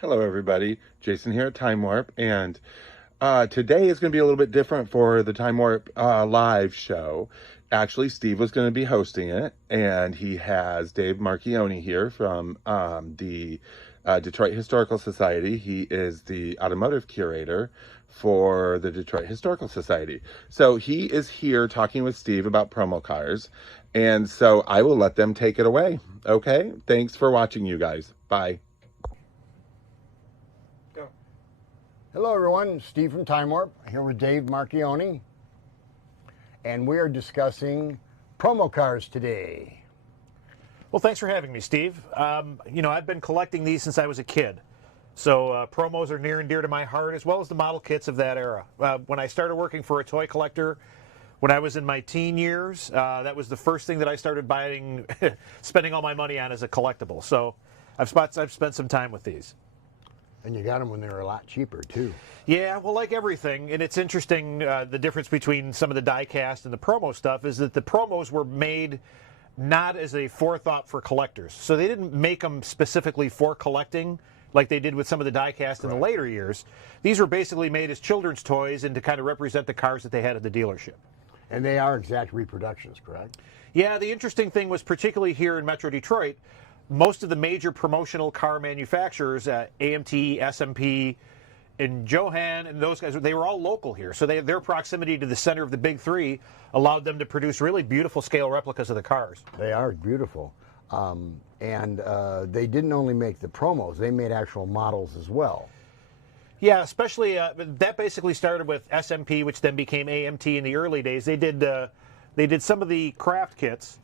Hello, everybody. Jason here at Time Warp, and today is going to be a little bit different for the Time Warp live show. Actually, Steve was going to be hosting it, and he has Dave Marchioni here from the Detroit Historical Society. He is the automotive curator for the Detroit Historical Society. So he is here talking with Steve about promo cars, and so I will let them take it away. Okay? Thanks for watching, you guys. Bye. Hello everyone, Steve from Time Warp, here with Dave Marchioni, and we are discussing promo cars today. Well, thanks for having me, Steve. I've been collecting these since I was a kid, so promos are near and dear to my heart, as well as the model kits of that era. When I started working for a toy collector, when I was in my teen years, that was the first thing that I started buying, spending all my money on as a collectible. So I've spent some time with these. And you got them when they were a lot cheaper, too. Yeah, well, like everything, and it's interesting, the difference between some of the die-cast and the promo stuff is that the promos were made not as a forethought for collectors. So they didn't make them specifically for collecting like they did with some of the die-cast in the later years. These were basically made as children's toys and to kind of represent the cars that they had at the dealership. And they are exact reproductions, correct? Yeah, the interesting thing was, particularly here in Metro Detroit, most of the major promotional car manufacturers, AMT, SMP, and Johan, and those guys, they were all local here. So their proximity to the center of the big three allowed them to produce really beautiful scale replicas of the cars. They are beautiful. And they didn't only make the promos, they made actual models as well. Yeah, especially, that basically started with SMP, which then became AMT in the early days. They did some of the craft kits.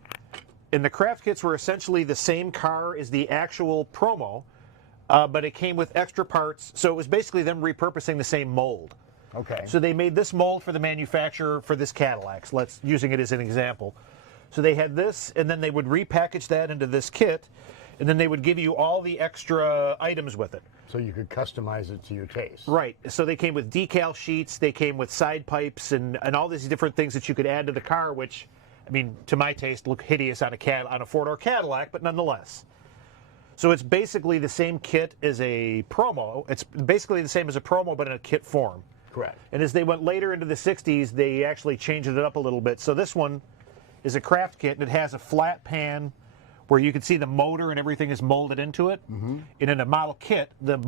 And the craft kits were essentially the same car as the actual promo, but it came with extra parts. So it was basically them repurposing the same mold. Okay. So they made this mold for the manufacturer for this Cadillac. So using it as an example. So they had this, and then they would repackage that into this kit, and then they would give you all the extra items with it. So you could customize it to your taste. Right. So they came with decal sheets, they came with side pipes, and all these different things that you could add to the car, which, I mean, to my taste, look hideous on a four-door Cadillac, but nonetheless. So it's basically the same kit as a promo. It's basically the same as a promo, but in a kit form. Correct. And as they went later into the 60s, they actually changed it up a little bit. So this one is a craft kit, and it has a flat pan where you can see the motor and everything is molded into it. Mm-hmm. And in a model kit, the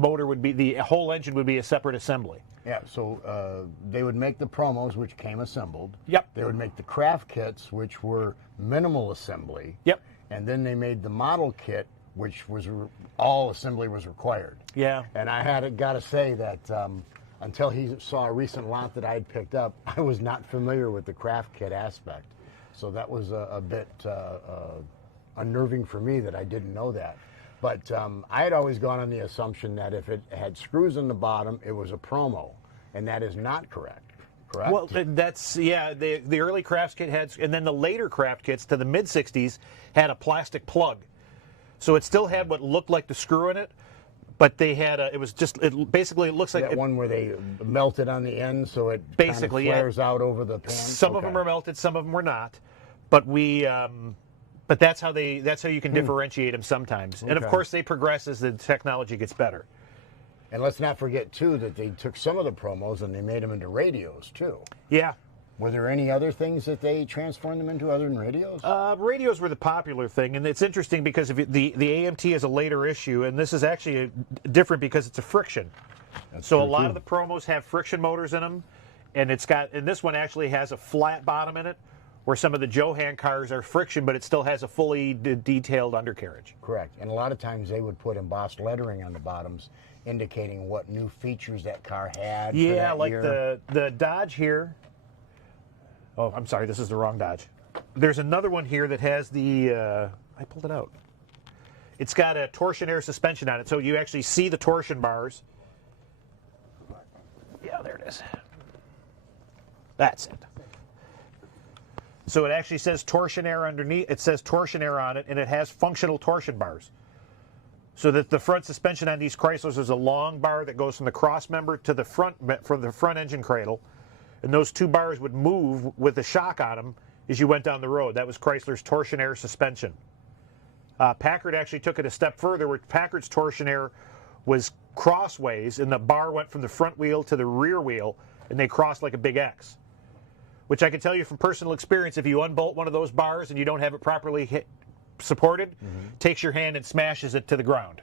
whole engine would be a separate assembly. Yeah, so they would make the promos, which came assembled. Yep. They would make the craft kits, which were minimal assembly. Yep. And then they made the model kit, which was all assembly was required. Yeah. And I got to say that until he saw a recent lot that I had picked up, I was not familiar with the craft kit aspect. So that was a bit unnerving for me that I didn't know that. But I had always gone on the assumption that if it had screws in the bottom, it was a promo, and that is not correct. Correct? Well, the early craft kit had, and then the later craft kits to the mid-60s had a plastic plug. So it still had what looked like the screw in it, but they had it looks like that one where they melted on the end, so it basically kind of flares out over the pan. Some of them are melted, some of them were not, but but that's how you can differentiate them sometimes. And of course, they progress as the technology gets better. And let's not forget too that they took some of the promos and they made them into radios too. Yeah. Were there any other things that they transformed them into other than radios? Radios were the popular thing, and it's interesting because the AMT is a later issue, and this is actually different because it's a friction. So a lot of the promos have friction motors in them, and this one actually has a flat bottom in it, where some of the Johan cars are friction, but it still has a fully detailed undercarriage. Correct. And a lot of times they would put embossed lettering on the bottoms indicating what new features that car had. Yeah, for that like year. the Dodge here. Oh, I'm sorry, this is the wrong Dodge. There's another one here that has I pulled it out. It's got a torsion-air suspension on it, so you actually see the torsion bars. Yeah, there it is. That's it. So it actually says torsion air underneath. It says torsion air on it, and it has functional torsion bars. So that the front suspension on these Chryslers is a long bar that goes from the cross member to the front engine cradle, and those two bars would move with the shock on them as you went down the road. That was Chrysler's torsion air suspension. Packard actually took it a step further, where Packard's torsion air was crossways, and the bar went from the front wheel to the rear wheel, and they crossed like a big X. Which I can tell you from personal experience, if you unbolt one of those bars and you don't have it properly supported, takes your hand and smashes it to the ground.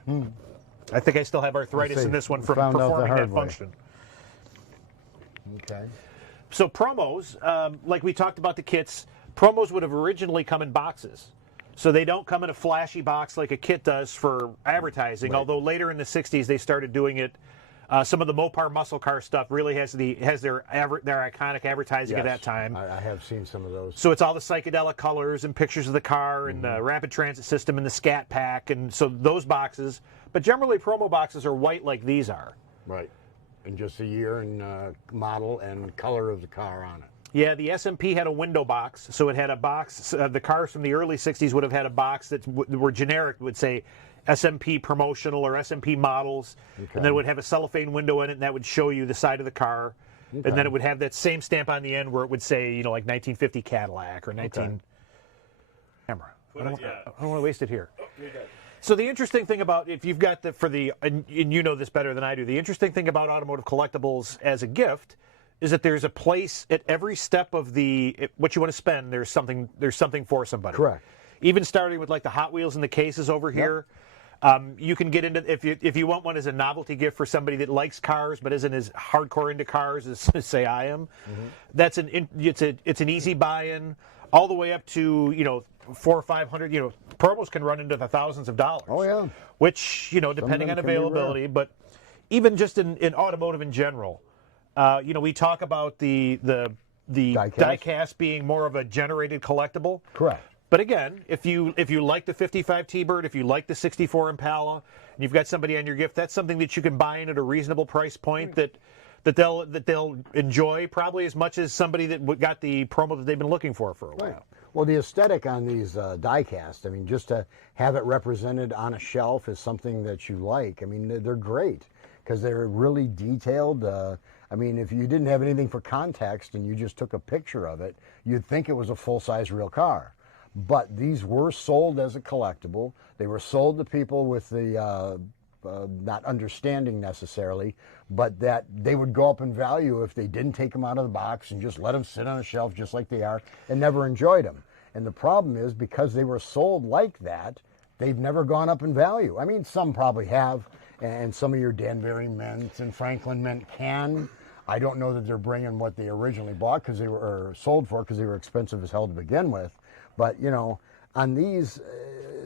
I think I still have arthritis in this one from performing that function. Okay. So promos, like we talked about the kits, promos would have originally come in boxes. So they don't come in a flashy box like a kit does for advertising, although later in the 60s they started doing it. Some of the Mopar muscle car stuff really has their iconic advertising at that time. I have seen some of those. So it's all the psychedelic colors and pictures of the car and the rapid transit system and the scat pack, and so those boxes. But generally promo boxes are white like these are. Right. And just a year and model and color of the car on it. Yeah, the SMP had a window box, so it had a box. The cars from the early 60s would have had a box that were generic, would say SMP promotional or SMP models, and then it would have a cellophane window in it, and that would show you the side of the car. And then it would have that same stamp on the end where it would say, you know, like 1950 Cadillac or 19... Camera. I don't want to waste it here. Oh, you're good. So the interesting thing about, if you've got and you know this better than I do, the interesting thing about automotive collectibles as a gift is that there's a place at every step of what you want to spend. There's something for somebody. Correct. Even starting with like the Hot Wheels and the cases over here. You can get into, if you want one as a novelty gift for somebody that likes cars but isn't as hardcore into cars as say I am. That's it's an easy buy-in, all the way up to, you know, $400 or $500. Promos can run into the thousands of dollars. Oh yeah. Which, you know, depending on availability, but even just in automotive in general. You know, we talk about the die-cast being more of a generated collectible. Correct. But again, if you like the 55 T-Bird, if you like the 64 Impala, and you've got somebody on your gift, that's something that you can buy in at a reasonable price point that they'll enjoy probably as much as somebody that got the promo that they've been looking for a while. Right. Well, the aesthetic on these die-cast, I mean, just to have it represented on a shelf is something that you like. I mean, they're great because they're really detailed. I mean, if you didn't have anything for context and you just took a picture of it, you'd think it was a full-size real car. But these were sold as a collectible. They were sold to people with the not understanding necessarily, but that they would go up in value if they didn't take them out of the box and just let them sit on a shelf just like they are and never enjoyed them. And the problem is, because they were sold like that, they've never gone up in value. I mean, some probably have, and some of your Danbury Mints and Franklin Mint can. I don't know that they're bringing what they originally bought because they were sold for, because they were expensive as hell to begin with. But, you know, on these,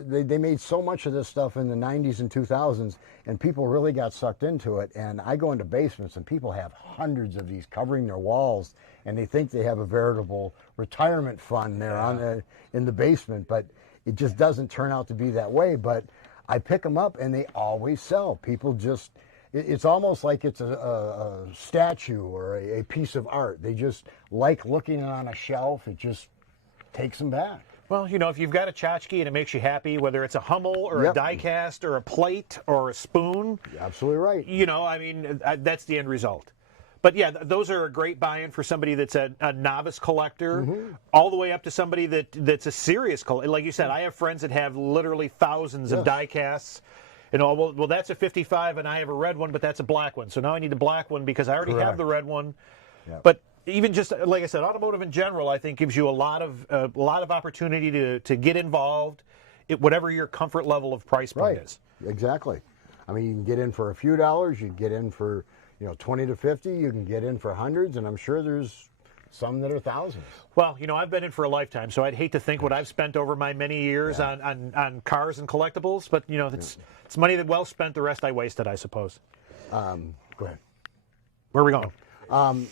they made so much of this stuff in the 90s and 2000s, and people really got sucked into it. And I go into basements, and people have hundreds of these covering their walls, and they think they have a veritable retirement fund there in the basement. But it just doesn't turn out to be that way. But I pick them up, and they always sell. People just... It's almost like it's a statue or a piece of art. They just like looking on a shelf. It just takes them back. Well, you know, if you've got a tchotchke and it makes you happy, whether it's a Hummel or a die-cast or a plate or a spoon. You're absolutely right. You know, I mean, that's the end result. But yeah, those are a great buy-in for somebody that's a novice collector, all the way up to somebody that's a serious collector. Like you said, I have friends that have literally thousands of die-casts. You know, well, that's a 55, and I have a red one, but that's a black one. So now I need a black one because I already have the red one. Yep. But even just like I said, automotive in general, I think gives you a lot of opportunity to get involved, at whatever your comfort level of price point is. Exactly. I mean, you can get in for a few dollars. You can get in for 20 to 50. You can get in for hundreds, and I'm sure there's some that are thousands. Well, you know, I've been in for a lifetime, so I'd hate to think what I've spent over my many years on cars and collectibles, but, you know, it's money that well spent. The rest I wasted, I suppose. Go ahead. Where are we going?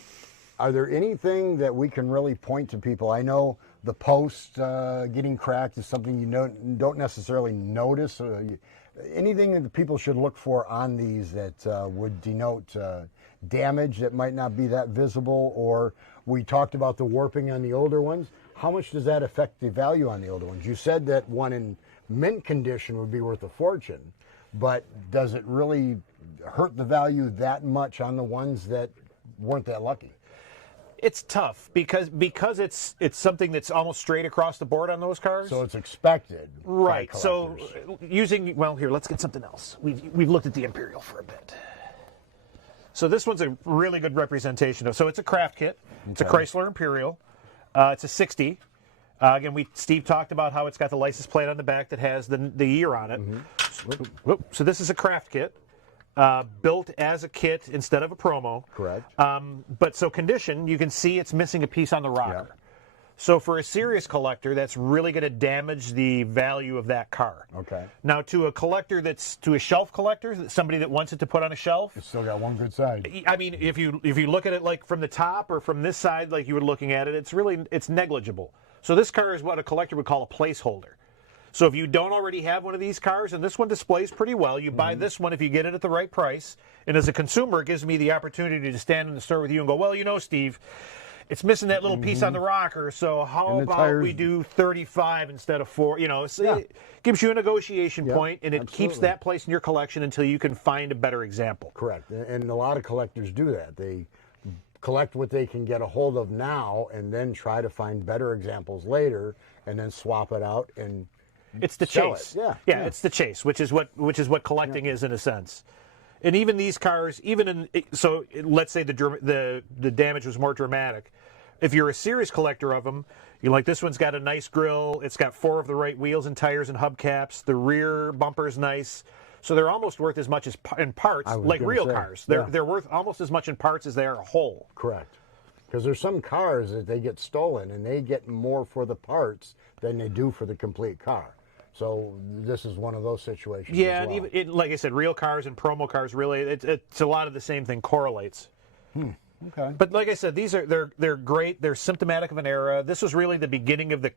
Are there anything that we can really point to people? I know the post getting cracked is something you don't necessarily notice. Anything that people should look for on these that would denote damage that might not be that visible? Or we talked about the warping on the older ones. How much does that affect the value on the older ones? You said that one in mint condition would be worth a fortune, but does it really hurt the value that much on the ones that weren't that lucky? It's tough because it's something that's almost straight across the board on those cars. So it's expected. Right. So here, let's get something else. We've looked at the Imperial for a bit. So this one's a really good representation of. So it's a craft kit. It's a Chrysler Imperial. It's a 60. Again, Steve talked about how it's got the license plate on the back that has the year on it. So this is a craft kit, built as a kit instead of a promo. Correct. But so condition, you can see it's missing a piece on the rocker. So for a serious collector, that's really going to damage the value of that car. Okay. Now to a collector to a shelf collector, somebody that wants it to put on a shelf. It's still got one good side. I mean, if you look at it like from the top or from this side, like you were looking at it, it's negligible. So this car is what a collector would call a placeholder. So if you don't already have one of these cars, and this one displays pretty well, you buy this one if you get it at the right price. And as a consumer, it gives me the opportunity to stand in the store with you and go, well, you know, Steve, it's missing that little piece on the rocker, so how about we do 35 instead of 4? You know, it gives you a negotiation point, and it keeps that place in your collection until you can find a better example. Correct. And a lot of collectors do that. They collect what they can get a hold of now and then try to find better examples later and then swap it out and it's the sell chase. it. Yeah, it's the chase, which is what collecting is in a sense. And even these cars, let's say the damage was more dramatic. If you're a serious collector of them, you like this one's got a nice grille. It's got 4 of the right wheels and tires and hubcaps. The rear bumper's nice. So they're almost worth as much as in parts, like real cars. They're worth almost as much in parts as they are whole. Correct. Because there's some cars that they get stolen and they get more for the parts than they do for the complete car. So this is one of those situations. Yeah, as well. and even like I said, real cars and promo cars really, it's a lot of the same thing correlates. Okay. But like I said, they're great. They're symptomatic of an era. This was really the beginning of the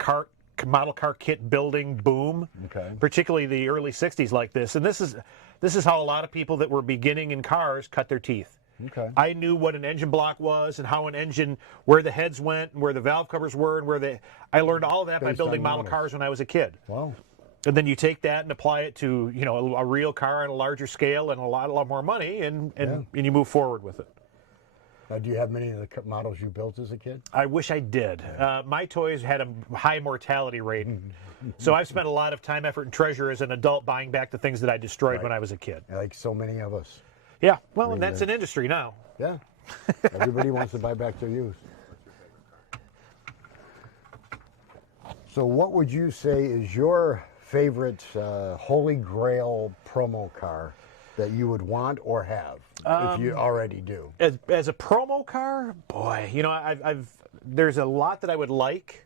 model car kit building boom. Okay. Particularly the early '60s like this, and this is how a lot of people that were beginning in cars cut their teeth. Okay. I knew what an engine block was and how where the heads went and where the valve covers were and I learned all of that by building model cars when I was a kid. Wow. And then you take that and apply it to a real car on a larger scale and a lot more money and you move forward with it. Do you have many of the models you built as a kid? I wish I did. My toys had a high mortality rate. So I've spent a lot of time, effort, and treasure as an adult buying back the things that I destroyed when I was a kid. Like so many of us. Yeah, well, and that's an industry now. Yeah. Everybody wants to buy back their used. So what would you say is your favorite holy grail promo car that you would want or have if you already do? As a promo car, boy, there's a lot that I would like.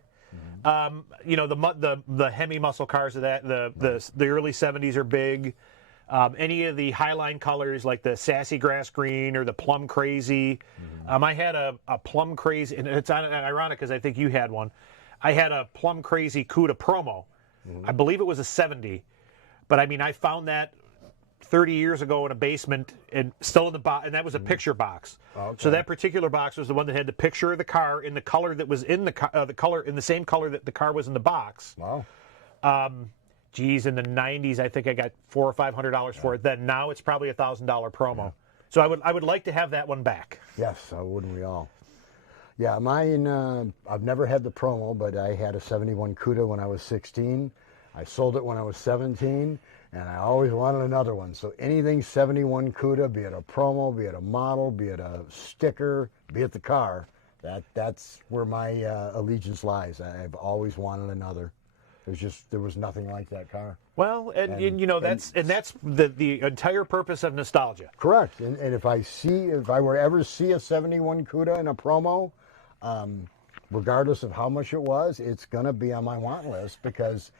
The Hemi muscle cars of that, the early '70s are big. Any of the Highline colors like the Sassy Grass Green or the Plum Crazy. I had a Plum Crazy, and it's ironic because I think you had one. I had a Plum Crazy Cuda Promo. I believe it was a 70, but I mean I found that 30 years ago in a basement and still in the box, and that was a picture box. Okay. So that particular box was the one that had the picture of the car in the color that was in the color in the same color that the car was in the box. Wow. Geez, in the '90s, I think I got $400 or $500 for it. Then now it's probably a $1,000 promo. Yeah. So I would like to have that one back. Yes, wouldn't we all? Yeah, mine. I've never had the promo, but I had a '71 Cuda when I was 16. I sold it when I was 17, and I always wanted another one. So anything '71 Cuda, be it a promo, be it a model, be it a sticker, be it the car, that's where my allegiance lies. I've always wanted another. There was nothing like that car. Well, and that's the entire purpose of nostalgia. Correct. And if I were to ever see a '71 Cuda in a promo, regardless of how much it was, it's going to be on my want list because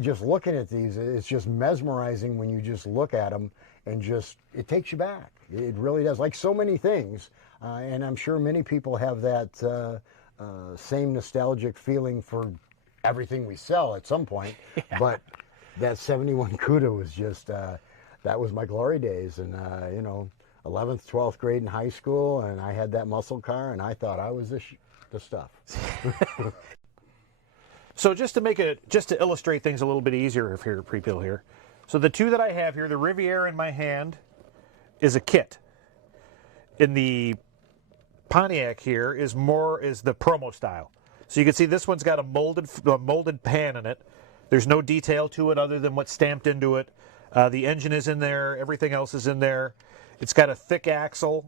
just looking at these, it's just mesmerizing when you just look at them and it takes you back. It really does. Like so many things, and I'm sure many people have that same nostalgic feeling for everything we sell at some point. Yeah. But that '71 Cuda was just, that was my glory days. And, 11th, 12th grade in high school, and I had that muscle car, and I thought I was the stuff. So just to illustrate things a little bit easier here, pre-pill here. So the two that I have here, the Riviera in my hand is a kit. In the Pontiac here is the promo style. So you can see this one's got a molded pan in it. There's no detail to it other than what's stamped into it. The engine is in there. Everything else is in there. It's got a thick axle.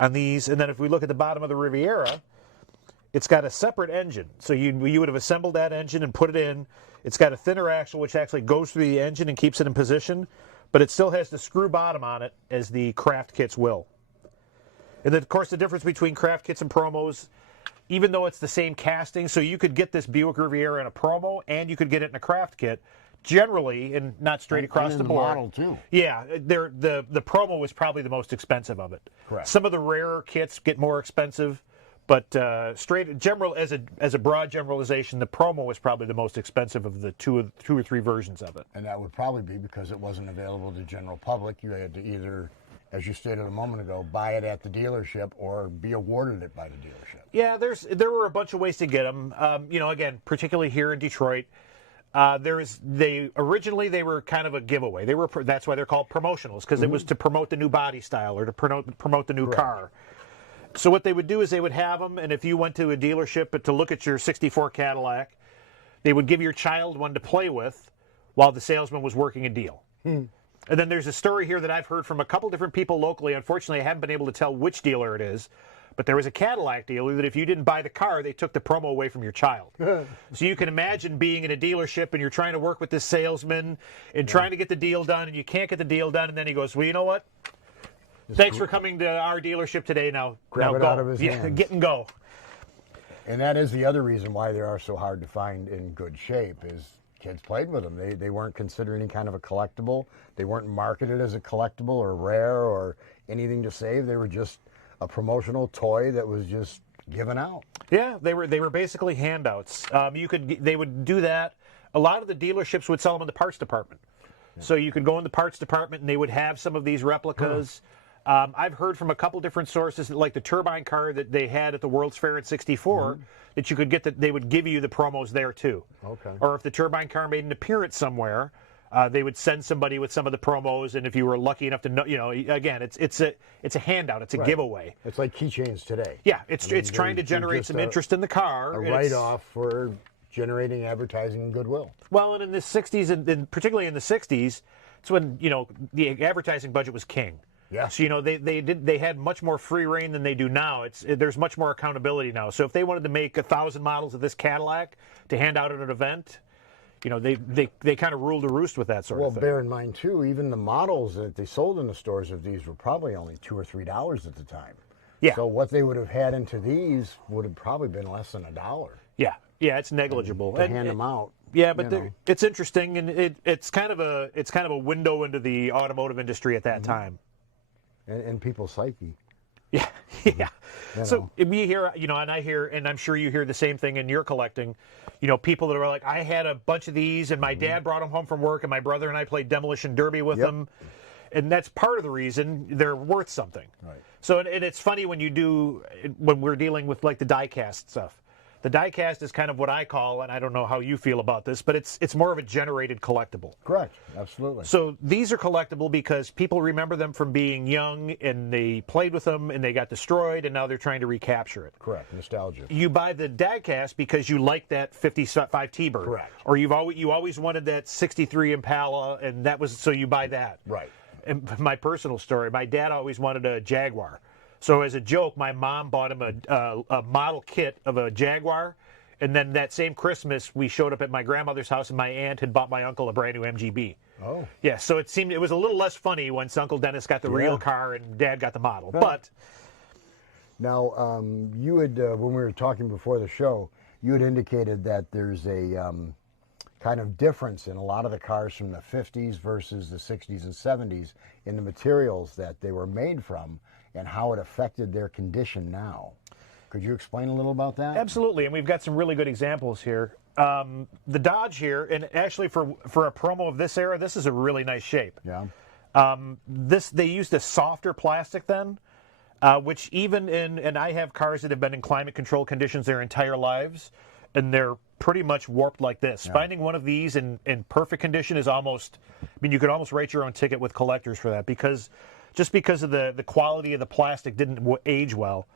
on these. And then if we look at the bottom of the Riviera, it's got a separate engine. So you would have assembled that engine and put it in. It's got a thinner axle which actually goes through the engine and keeps it in position, but it still has the screw bottom on it as the craft kits will. And then, of course, the difference between craft kits and promos, even though it's the same casting, so you could get this Buick Riviera in a promo and you could get it in a craft kit, generally, and not straight across the board. Model too. Yeah, the promo is probably the most expensive of it. Correct. Some of the rarer kits get more expensive, but general as a broad generalization, the promo was probably the most expensive of the two or three versions of it. And that would probably be because it wasn't available to the general public. You had to either, as you stated a moment ago, buy it at the dealership or be awarded it by the dealership. Yeah, there were a bunch of ways to get them. Again, particularly here in Detroit, originally they were kind of a giveaway. That's why they're called promotionals, because it was to promote the new body style or to promote the new car. So what they would do is they would have them, and if you went to a dealership to look at your '64 Cadillac, they would give your child one to play with while the salesman was working a deal. And then there's a story here that I've heard from a couple different people locally. Unfortunately, I haven't been able to tell which dealer it is, but there was a Cadillac dealer that if you didn't buy the car, they took the promo away from your child. So you can imagine being in a dealership and you're trying to work with this salesman and trying to get the deal done, and you can't get the deal done, and then he goes, well, you know what? Thanks for coming to our dealership today. Now Grab it go. out of his hands. Get and go. And that is the other reason why they are so hard to find in good shape is kids played with them. They weren't considered any kind of a collectible. They weren't marketed as a collectible or rare or anything to save. They were just a promotional toy that was just given out. Yeah, they were basically handouts. They would do that. A lot of the dealerships would sell them in the parts department. So you could go in the parts department and they would have some of these replicas. I've heard from a couple different sources, like the turbine car that they had at the World's Fair in '64, that you could get they would give you the promos there too. Okay. Or if the turbine car made an appearance somewhere, they would send somebody with some of the promos, and if you were lucky enough to know, again, it's a handout, it's a giveaway. It's like keychains today. Yeah, it's trying to generate some interest in the car. A write-off for generating advertising and goodwill. Well, and in the '60s, and particularly in the '60s, it's when the advertising budget was king. Yeah. So they had much more free reign than they do now. There's much more accountability now. So if they wanted to make 1,000 models of this Cadillac to hand out at an event, they kind of ruled the roost with that sort of thing. Well, bear in mind too, even the models that they sold in the stores of these were probably only $2 or $3 at the time. Yeah. So what they would have had into these would have probably been less than $1. Yeah, it's negligible. To hand them out. Yeah, but it's interesting, and it's kind of a window into the automotive industry at that time. And people's psyche. Yeah, yeah. So we hear, and I hear, and I'm sure you hear the same thing in your collecting, people that are like, I had a bunch of these, and my dad brought them home from work, and my brother and I played demolition derby with them, and that's part of the reason they're worth something. Right. So, and it's funny when we're dealing with like the die-cast stuff. The die-cast is kind of what I call, and I don't know how you feel about this, but it's more of a generated collectible. Correct, absolutely. So these are collectible because people remember them from being young, and they played with them, and they got destroyed, and now they're trying to recapture it. Correct, nostalgia. You buy the die-cast because you like that 55 T-Bird. Correct. Or you always wanted that 63 Impala, and so you buy that. Right. And my personal story, my dad always wanted a Jaguar. So as a joke, my mom bought him a model kit of a Jaguar, and then that same Christmas, we showed up at my grandmother's house, and my aunt had bought my uncle a brand new MGB. Oh. Yeah, so it was a little less funny once Uncle Dennis got the real car and Dad got the model. Huh. But now, you had when we were talking before the show, you had indicated that there's a kind of difference in a lot of the cars from the 50s versus the 60s and 70s in the materials that they were made from, and how it affected their condition now. Could you explain a little about that? Absolutely, and we've got some really good examples here. The Dodge here, and actually for a promo of this era, this is a really nice shape. Yeah. They used a softer plastic then, which and I have cars that have been in climate control conditions their entire lives, and they're pretty much warped like this. Yeah. Finding one of these in perfect condition is almost, you could almost write your own ticket with collectors for that, because of the quality of the plastic didn't age well.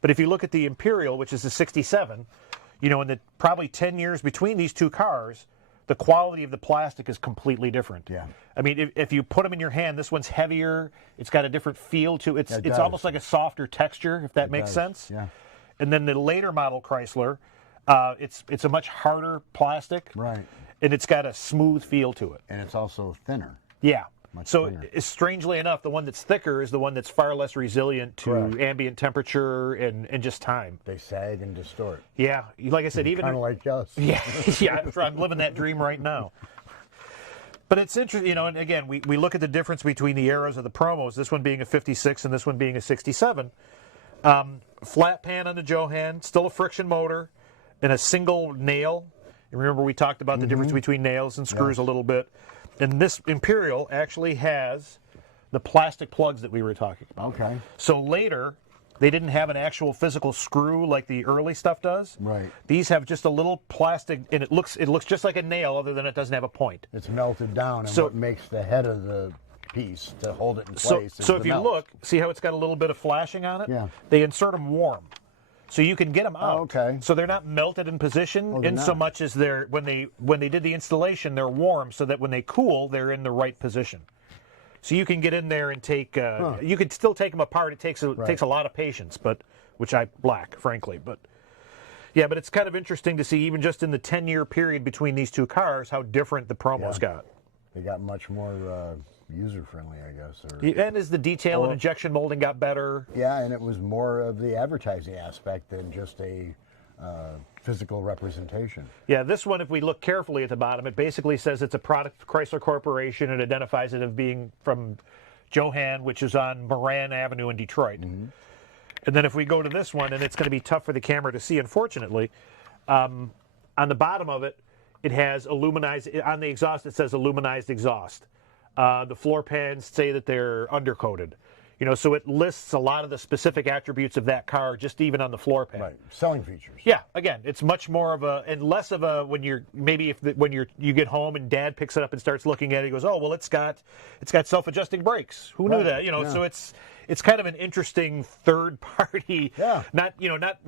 But if you look at the Imperial, which is the '67, in the probably 10 years between these two cars, the quality of the plastic is completely different. Yeah. I mean, if you put them in your hand, this one's heavier. It's got a different feel to it. It's almost like a softer texture, if that makes sense. Yeah. And then the later model Chrysler, it's a much harder plastic. Right. And it's got a smooth feel to it. And it's also thinner. Yeah. So thinner. strangely enough, the one that's thicker is the one that's far less resilient to ambient temperature and just time. They sag and distort. Yeah, like I said, even kind of like us. Yeah, yeah. I'm living that dream right now. But it's interesting, you know. And again, we look at the difference between the eras of the promos. This one being a '56 and this one being a '67. Flat pan on the Johan, still a friction motor, and a single nail. And remember, we talked about the difference between nails and screws a little bit. And this Imperial actually has the plastic plugs that we were talking about. Okay. So later, they didn't have an actual physical screw like the early stuff does. Right. These have just a little plastic, and it looks just like a nail, other than it doesn't have a point. It's melted down, and what makes the head of the piece to hold it in place. So if you look, see how it's got a little bit of flashing on it? Yeah. They insert them warm. So you can get them out. Oh, okay. So they're not melted in position in so much as they're when they did the installation, they're warm so that when they cool, they're in the right position. So you can get in there and take. You could still take them apart. It takes a lot of patience, but which I lack, frankly. But yeah, but it's kind of interesting to see, even just in the 10-year period between these two cars, how different the promos got. They got much more user-friendly, I guess. And as the detail and injection molding got better. Yeah, and it was more of the advertising aspect than just a physical representation. Yeah, this one, if we look carefully at the bottom, it basically says it's a product of Chrysler Corporation and identifies it as being from Johan, which is on Moran Avenue in Detroit. And then if we go to this one, and it's going to be tough for the camera to see, unfortunately, on the bottom of it, it has aluminized, on the exhaust it says aluminized exhaust. The floor pans say that they're undercoated. You know, so it lists a lot of the specific attributes of that car just even on the floor pan. Right, selling features. Yeah, again, it's much more of a, and less of a, when you're, maybe when you get home and dad picks it up and starts looking at it, he goes, oh, well, it's got self-adjusting brakes. Who knew that? You know, so it's kind of an interesting third party, not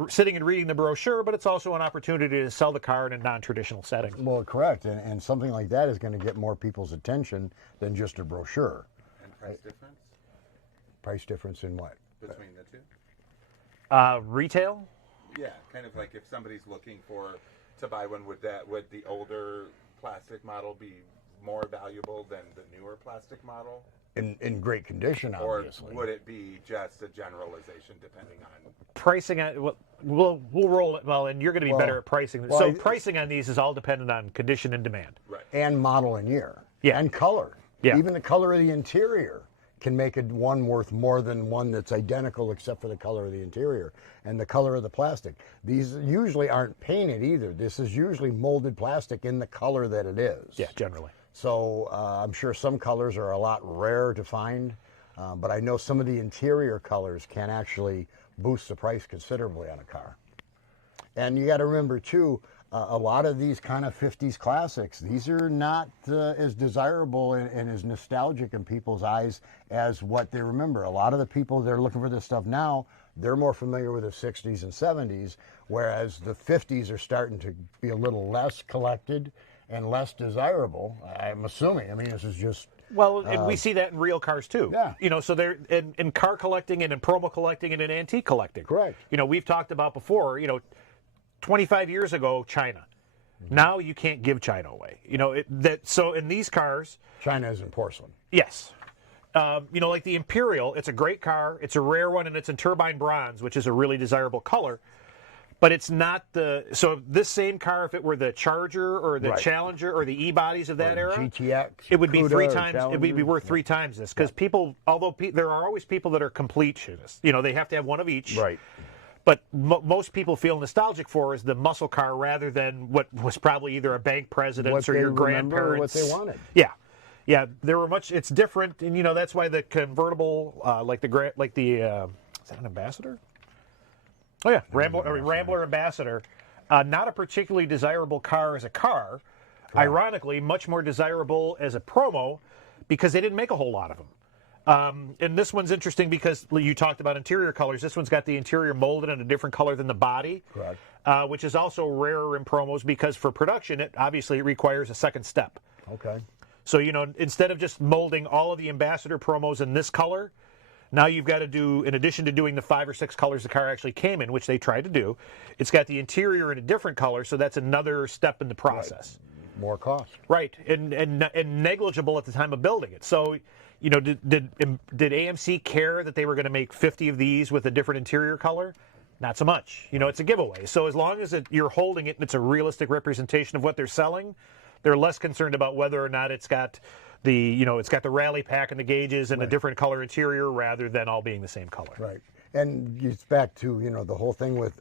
sitting and reading the brochure, but it's also an opportunity to sell the car in a non-traditional setting. Well, correct, and something like that is going to get more people's attention than just a brochure. And price difference? Price difference in what? Between the two? Retail? Yeah, kind of like if somebody's looking to buy one, would the older plastic model be more valuable than the newer plastic model? In great condition, obviously. Or would it be just a generalization depending on pricing? We'll roll it. Well, and you're going to be better at pricing. Well, so pricing on these is all dependent on condition and demand. Right. And model and year. Yeah. And color. Yeah. Even the color of the interior can make it one worth more than one that's identical except for the color of the interior and the color of the plastic. These usually aren't painted either. This is usually molded plastic in the color that it is. Yeah, generally. So I'm sure some colors are a lot rarer to find, but I know some of the interior colors can actually boost the price considerably on a car. And you got to remember too, a lot of these kind of 50s classics, these are not as desirable and as nostalgic in people's eyes as what they remember. A lot of the people that are looking for this stuff now, they're more familiar with the 60s and 70s, whereas the 50s are starting to be a little less collected and less desirable, I'm assuming. I mean, this is just... Well, and we see that in real cars too. Yeah. You know, so they're in car collecting and in promo collecting and in antique collecting. Correct. You know, we've talked about before, 25 years ago, China. Now you can't give China away. So in these cars, China is in porcelain. yes. Like the Imperial, it's a great car. It's a rare one, and it's in turbine bronze, which is a really desirable color. But it's not so this same car, if it were the Charger or the Challenger or the E-bodies of that era, GTX, it would be Cuda, three times. Challenger. It would be worth three times this, because people, although there are always people that are completionists. They have to have one of each. Right. But most people feel nostalgic for is the muscle car rather than what was probably either a bank president's or your grandparents. What they wanted. Yeah. There were much. It's different, and that's why the convertible, like the is that an Ambassador? Oh yeah, Rambler Ambassador, not a particularly desirable car as a car. Correct. Ironically, much more desirable as a promo because they didn't make a whole lot of them. And this one's interesting because you talked about interior colors. This one's got the interior molded in a different color than the body, Correct. Which is also rarer in promos because for production, it requires a second step. Okay. So, instead of just molding all of the ambassador promos in this color, now you've got to do, in addition to doing the 5 or 6 colors the car actually came in, which they tried to do, it's got the interior in a different color, so that's another step in the process. Right. More cost. Right, and negligible at the time of building it. So, did AMC care that they were going to make 50 of these with a different interior color? Not so much. It's a giveaway. So as long as you're holding it and it's a realistic representation of what they're selling, they're less concerned about whether or not it's got the rally pack and the gauges and a different color interior rather than all being the same color. Right. And it's back to, the whole thing with,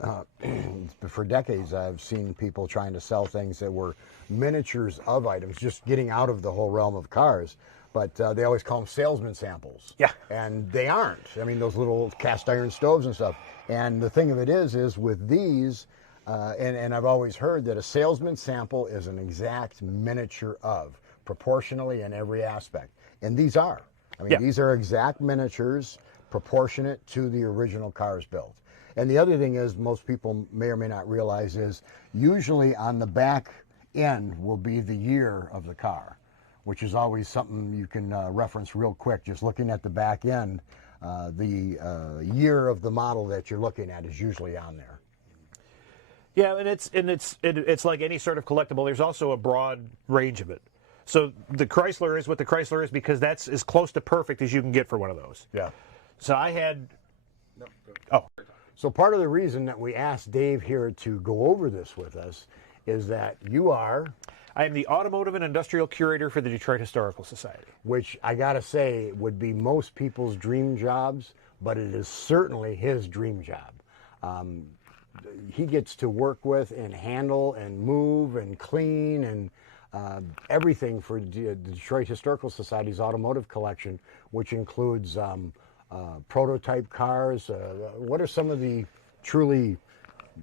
for decades, I've seen people trying to sell things that were miniatures of items, just getting out of the whole realm of cars. But they always call them salesman samples. Yeah. And they aren't. I mean, those little cast iron stoves and stuff. And the thing of it is with these, and I've always heard that a salesman sample is an exact miniature of, proportionally in every aspect. And these are. I mean, these are exact miniatures proportionate to the original cars built. And the other thing is, most people may or may not realize is, usually on the back end will be the year of the car, which is always something you can reference real quick. Just looking at the back end, the year of the model that you're looking at is usually on there. Yeah, and it's like any sort of collectible. There's also a broad range of it. So the Chrysler is what the Chrysler is because that's as close to perfect as you can get for one of those. Yeah. So I had. So part of the reason that we asked Dave here to go over this with us is that you are. I am the Automotive and Industrial Curator for the Detroit Historical Society. Which I gotta say would be most people's dream jobs, but it is certainly his dream job. He gets to work with and handle and move and clean and everything for the Detroit Historical Society's automotive collection, which includes prototype cars. What are some of the truly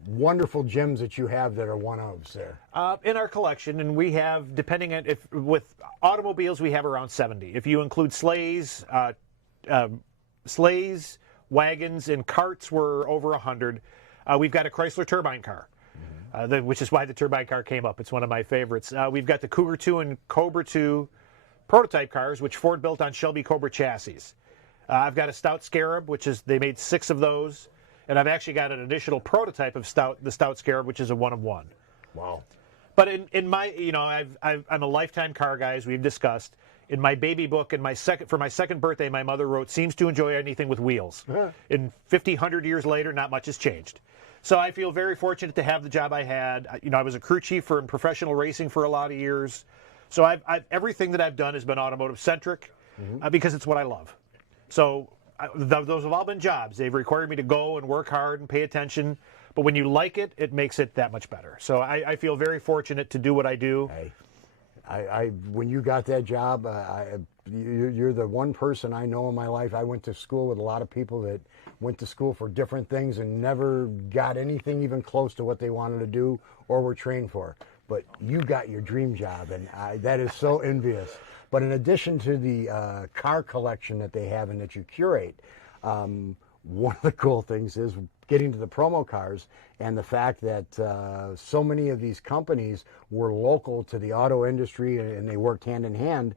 wonderful gems that you have that are one-ofs there? In our collection, and we have, depending on with automobiles, we have around 70. If you include sleighs, wagons, and carts, we're over 100. We've got a Chrysler turbine car, which is why the turbine car came up. It's one of my favorites. We've got the Cougar 2 and Cobra 2 prototype cars, which Ford built on Shelby Cobra chassis. I've got a Stout Scarab, they made 6 of those. And I've actually got an additional prototype of the Stout Scarab, which is a 1 of 1. Wow. But in my, I'm a lifetime car guy, as we've discussed. In my baby book, for my second birthday, my mother wrote, "Seems to enjoy anything with wheels." In 50, 100 years later, not much has changed. So I feel very fortunate to have the job I had. I was a crew chief in professional racing for a lot of years. So everything that I've done has been automotive centric because it's what I love. So those have all been jobs. They've required me to go and work hard and pay attention. But when you like it, it makes it that much better. So I feel very fortunate to do what I do. Hey, when you got that job, you're the one person I know in my life. I went to school with a lot of people that went to school for different things and never got anything even close to what they wanted to do or were trained for. But you got your dream job, and that is so envious. But in addition to the car collection that they have and that you curate, one of the cool things is getting to the promo cars and the fact that so many of these companies were local to the auto industry and they worked hand in hand.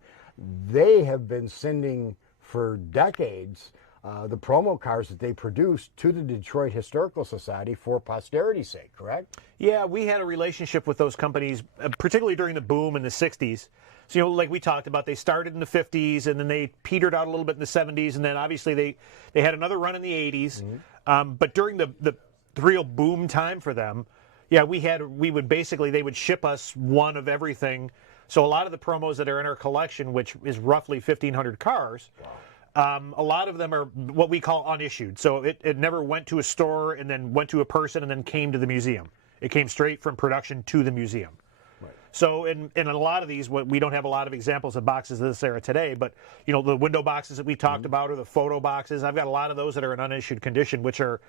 They have been sending for decades the promo cars that they produced to the Detroit Historical Society for posterity's sake, correct? Yeah, we had a relationship with those companies, particularly during the boom in the 60s. So, like we talked about, they started in the 50s, and then they petered out a little bit in the 70s, and then obviously they had another run in the 80s. But during the real boom time for them, yeah, they would ship us one of everything. So a lot of the promos that are in our collection, which is roughly 1,500 cars, a lot of them are what we call unissued. So it never went to a store and then went to a person and then came to the museum. It came straight from production to the museum. So in a lot of these, we don't have a lot of examples of boxes of this era today, but the window boxes that we talked about or the photo boxes, I've got a lot of those that are in unissued condition, which are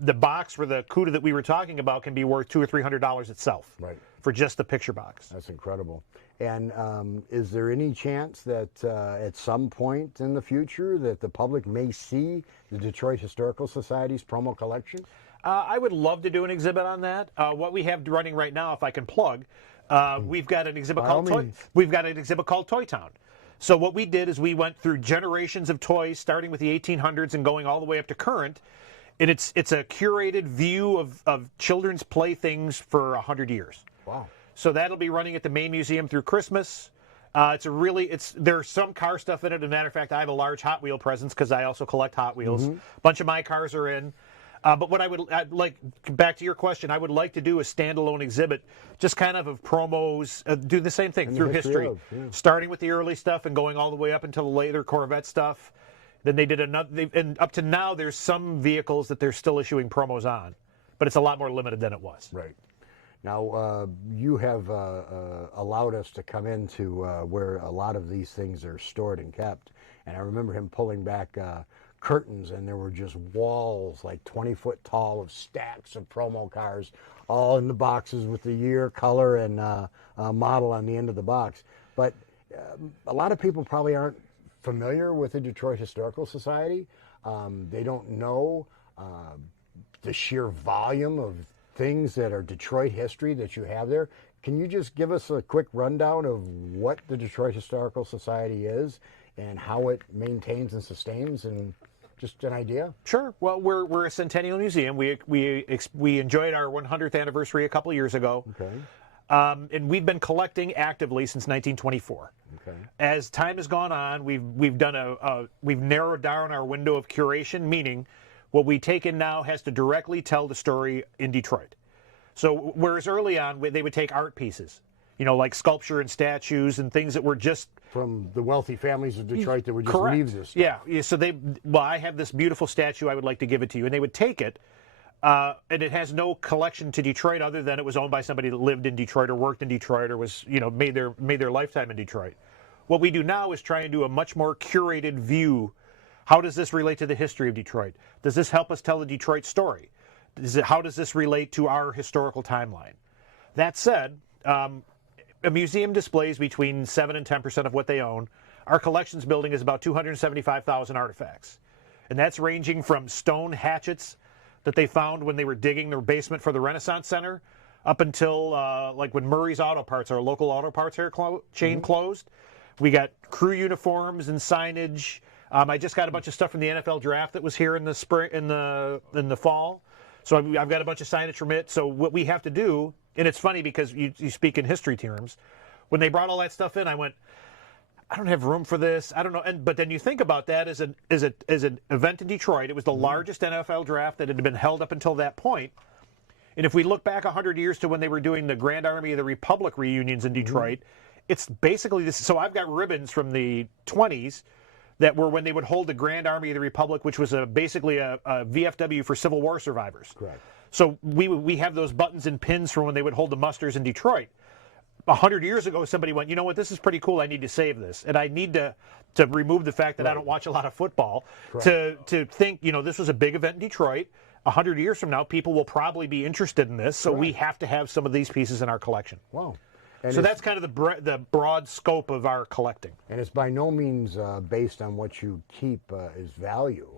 the box for the CUDA that we were talking about can be worth $200 or $300 itself. Right. for just the picture box. That's incredible. And is there any chance that at some point in the future that the public may see the Detroit Historical Society's promo collection? I would love to do an exhibit on that. What we have running right now, if I can plug, we've got an exhibit called Toy Town. So what we did is we went through generations of toys, starting with the 1800s and going all the way up to current. And it's a curated view of children's playthings for 100 years. Wow. So that'll be running at the main museum through Christmas. There's some car stuff in it. As a matter of fact, I have a large Hot Wheel presence because I also collect Hot Wheels. A bunch of my cars are in. But what I'd like, back to your question, I would like to do a standalone exhibit, just kind of promos, do the same thing through history, starting with the early stuff and going all the way up until the later Corvette stuff. Then they did another, and up to now, there's some vehicles that they're still issuing promos on, but it's a lot more limited than it was. Right. Now, you have allowed us to come into where a lot of these things are stored and kept, and I remember him pulling back curtains, and there were just walls like 20 foot tall of stacks of promo cars, all in the boxes with the year, color, and model on the end of the box. But a lot of people probably aren't familiar with the Detroit Historical Society. They don't know the sheer volume of things that are Detroit history that you have there. Can you just give us a quick rundown of what the Detroit Historical Society is and how it maintains and sustains, and just an idea? Sure. Well, we're a centennial museum. We enjoyed our 100th anniversary a couple of years ago. Okay. And we've been collecting actively since 1924. Okay. As time has gone on, we've narrowed down our window of curation, meaning what we take in now has to directly tell the story in Detroit. So whereas early on they would take art pieces, like sculpture and statues and things that were just from the wealthy families of Detroit that would just leave this stuff. Yeah. So I have this beautiful statue, I would like to give it to you, and they would take it. And it has no collection to Detroit other than it was owned by somebody that lived in Detroit or worked in Detroit or was, made their lifetime in Detroit. What we do now is try and do a much more curated view. How does this relate to the history of Detroit? Does this help us tell the Detroit story? How does this relate to our historical timeline? That said, a museum displays between 7 and 10% of what they own. Our collections building is about 275,000 artifacts. And that's ranging from stone hatchets that they found when they were digging their basement for the Renaissance Center, up until like when Murray's Auto Parts, our local auto parts chain, closed. We got crew uniforms and signage. I just got a bunch of stuff from the NFL draft that was here in the spring, in the fall. So I've got a bunch of signage from it. So what we have to do, and it's funny because you speak in history terms. When they brought all that stuff in, I went, I don't have room for this. I don't know. But then you think about that as an event in Detroit. It was the largest NFL draft that had been held up until that point. And if we look back 100 years to when they were doing the Grand Army of the Republic reunions in Detroit, it's basically this. So I've got ribbons from the 20s that were when they would hold the Grand Army of the Republic, which was basically a VFW for Civil War survivors. Correct. So we have those buttons and pins from when they would hold the musters in Detroit. 100 years ago, somebody went, you know what, this is pretty cool. I need to save this. And I need to remove the fact that I don't watch a lot of football to think, this was a big event in Detroit. 100 years from now, people will probably be interested in this. So we have to have some of these pieces in our collection. Wow. And so that's kind of the broad scope of our collecting. And it's by no means based on what you keep as value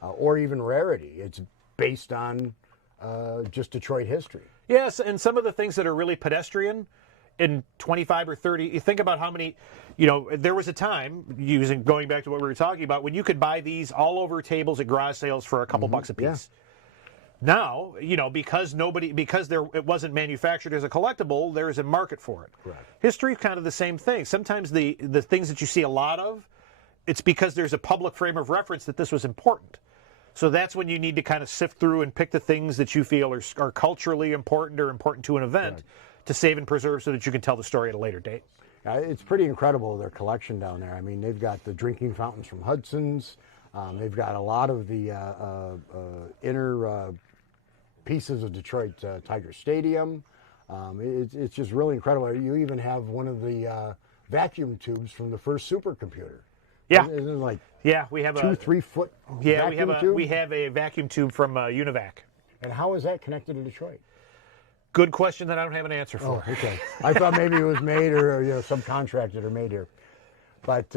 or even rarity. It's based on just Detroit history. Yes, and some of the things that are really pedestrian, in 25 or 30, you think about how many, there was a time, going back to what we were talking about, when you could buy these all over tables at garage sales for a couple bucks a piece. Yeah. Now, because it wasn't manufactured as a collectible, there is a market for it. Correct. History is kind of the same thing. Sometimes the things that you see a lot of, it's because there's a public frame of reference that this was important. So that's when you need to kind of sift through and pick the things that you feel are culturally important or important to an event. Correct. To save and preserve so that you can tell the story at a later date. It's pretty incredible, their collection down there. I mean, they've got the drinking fountains from Hudson's. They've got a lot of the inner pieces of Detroit Tiger Stadium. It's just really incredible. You even have one of the vacuum tubes from the first supercomputer. Yeah. Isn't it like we have 2-3 foot vacuum tube? We have a vacuum tube from Univac. And how is that connected to Detroit? good question that I don't have an answer Oh, for. okay. I thought maybe it was made or subcontracted or made here. But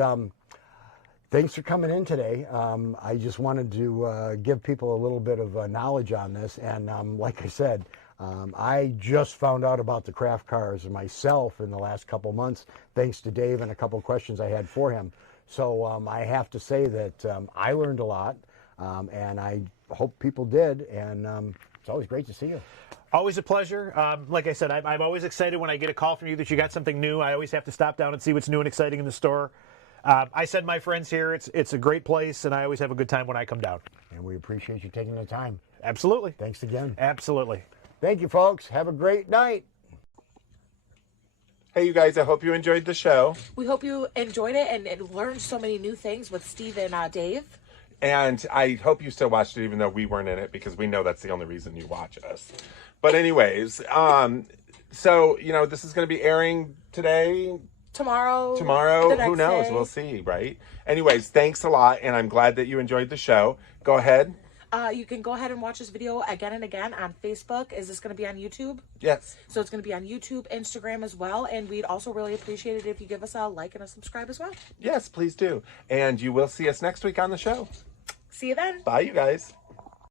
thanks for coming in today. I just wanted to give people a little bit of knowledge on this. And like I said, I just found out about the craft cars myself in the last couple months, thanks to Dave and a couple questions I had for him. So I have to say that I learned a lot, and I hope people did. And it's always great to see you. Always a pleasure. Like I said, I'm always excited when I get a call from you that you got something new. I always have to stop down and see what's new and exciting in the store. I said my friends here, it's a great place, and I always have a good time when I come down. And we appreciate you taking the time. Absolutely. Thanks again. Absolutely. Thank you, folks. Have a great night. Hey, you guys, I hope you enjoyed the show. We hope you enjoyed it and learned so many new things with Steve and Dave. And I hope you still watched it, even though we weren't in it, because we know that's the only reason you watch us. But anyways, so, this is going to be airing today. Tomorrow, Tomorrow, the who next knows? day. We'll see, right? Anyways, thanks a lot, and I'm glad that you enjoyed the show. Go ahead. You can go ahead and watch this video again and again on Facebook. Is this going to be on YouTube? Yes. So it's going to be on YouTube, Instagram as well. And we'd also really appreciate it if you give us a like and a subscribe as well. Yes, please do. And you will see us next week on the show. See you then. Bye, you guys.